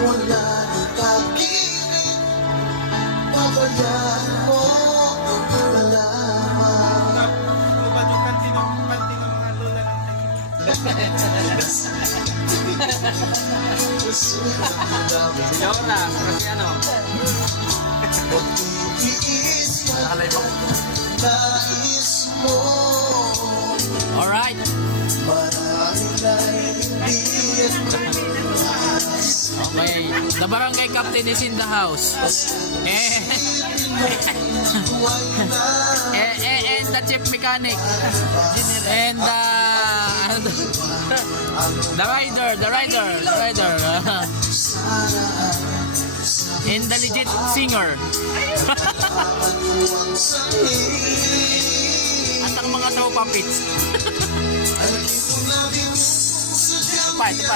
wala nang kapiling, pabayaan mo na lamang. Ubad yung panty ng mga lola ng Yora, kasi ano? Pagtitiis ka, nais mo. Alright. Marami na'y hindi atas. Okay. The barangay captain is in the house. And the chief mechanic. And the rider. And the legit singer. At ang mga tao puppets. At ito na din sa Diba?